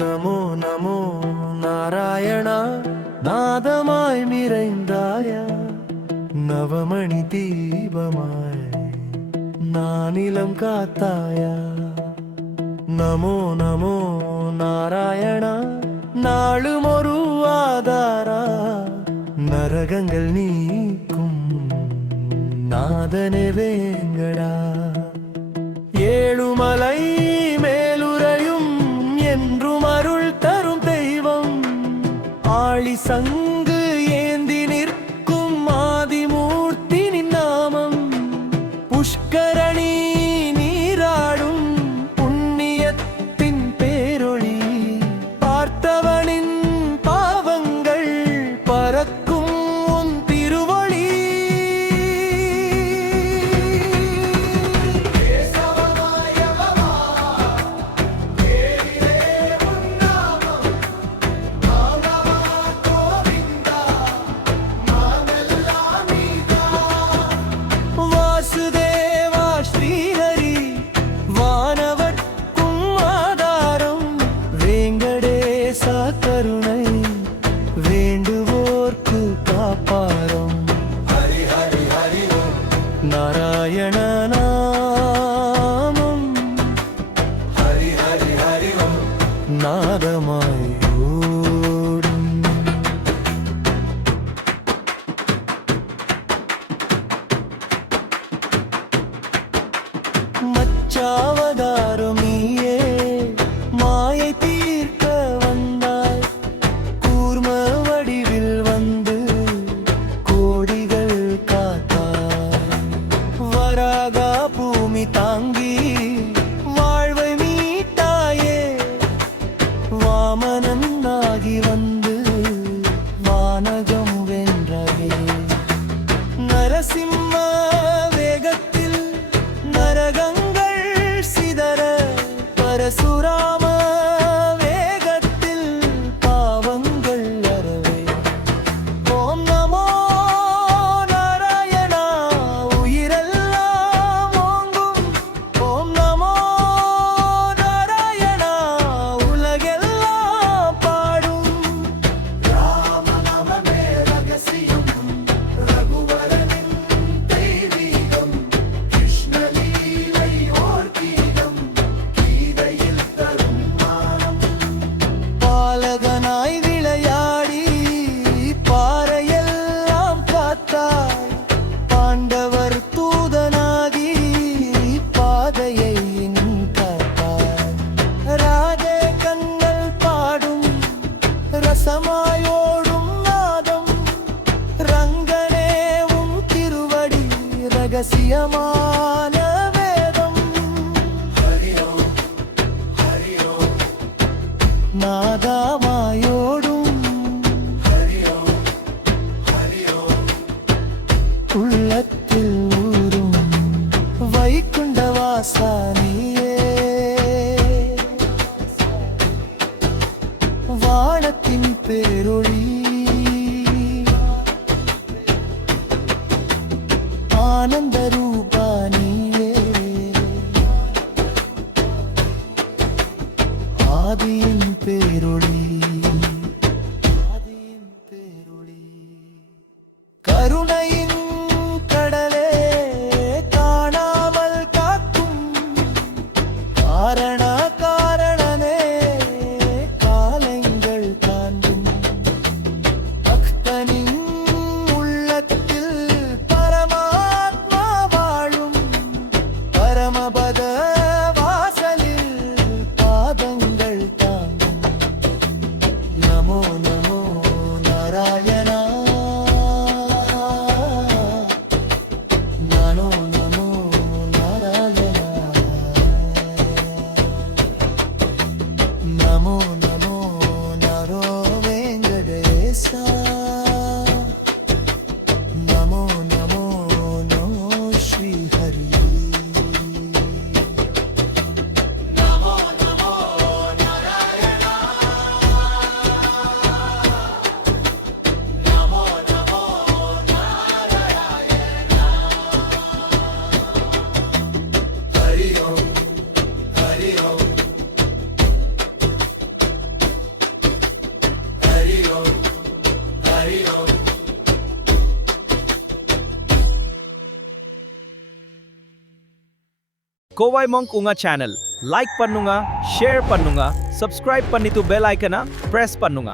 நமோ நமோ நாராயணா நாதமாய் நிறைந்தாயா நவமணி தீபமாய் நானிலம் காத்தாயா நமோ நமோ நாராயணா நாளும் ஒரு ஆதாரா நரகங்கள் நீக்கும் நாதனே வேங்கடா ஏழுமலை மேலுரையும் என்றும் அருள் தரும் தெய்வம் ஆழி சங்கு ஏந்தி நிற்கும் ஆதிமூர்த்தினின் நாமம் புஷ்கரணி நீராடும் புண்ணியத்தின் பேரொளி பார்த்தவனின் பாவங்கள் பறக்கும் உன் திருவொளி வாசுதேவா ஸ்ரீஹரி வானவர்க்கும் ஆதாரம் வேங்கடேசா கருணை வேண்டுவோர்க்கு காப்பாரம் ஹரி ஹரி ஹரி நாராயண நாமம் ஹரி ஹரி ஹரி நாதமாய் ஓடும் மச்சாவதாரம் நீயே மாயை தீர்க்க வந்தாய் கூர்ம வடிவில் வந்து கோடிகள் காத்தாய் வராகா பூமி தாங்கி வாழ்வை மீட்டாயே வாமனனாகி வந்து வானகம் வென்றாயே நரசிம்ம வேகத்தில் நரகங்கள் சிதற பரசுராம வேகத்தில் பாவங்கள் அறவே ஓம் நமோ நாராயணா உயிரெல்லாம் ஓங்கும் ஓம் நமோ நாராயணா உலகெல்லாம் பாடும் ராமநாமமே ரகசியம் ரகுவரனின் தெய்வீகம் கிருஷ்ணலீலை ஓர் கீதம் கீதையில் தரும் மானம் பாலகனாய் விளையாடி பாறையெல்லாம் காத்தாய் பாண்டவர் தூதனாகி பாதையை காத்தாய் ராஜே கண்கள் பாடும் ரசமாயோடும் நாதம் ரங்கனேவும் திருவடி ரகசியமான வேதம் ஹரியோ ஹரியோ நாதமாயோடும் ஹரியோ ஹரியோ உள்ளத்தில் ஊரும் வைகுண்டவாசா நீயே வானத்தின் பேரொளி ஆனந்த ரூபா நீயே ஆதியின் பேரொளி ஆதியின் பேரொளி கருணையின் கடலே காணாமல் காக்கும் காரண காரணனே காலங்கள் தாண்டும் பக்தனின் உள்ளத்தில் பரமாத்மா வாழும் பரமபத வாசலில் பாதங்கள் தாங்கும் நமோ நமோ நாராயணா கோவாய் மாங்க் உங்க சேனல் லைக் பண்ணுங்க, ஷேர் பண்ணுங்க, சப்ஸ்கிரைப் பண்ணிட்டு பெல் ஐக்கனை பிரஸ் பண்ணுங்க.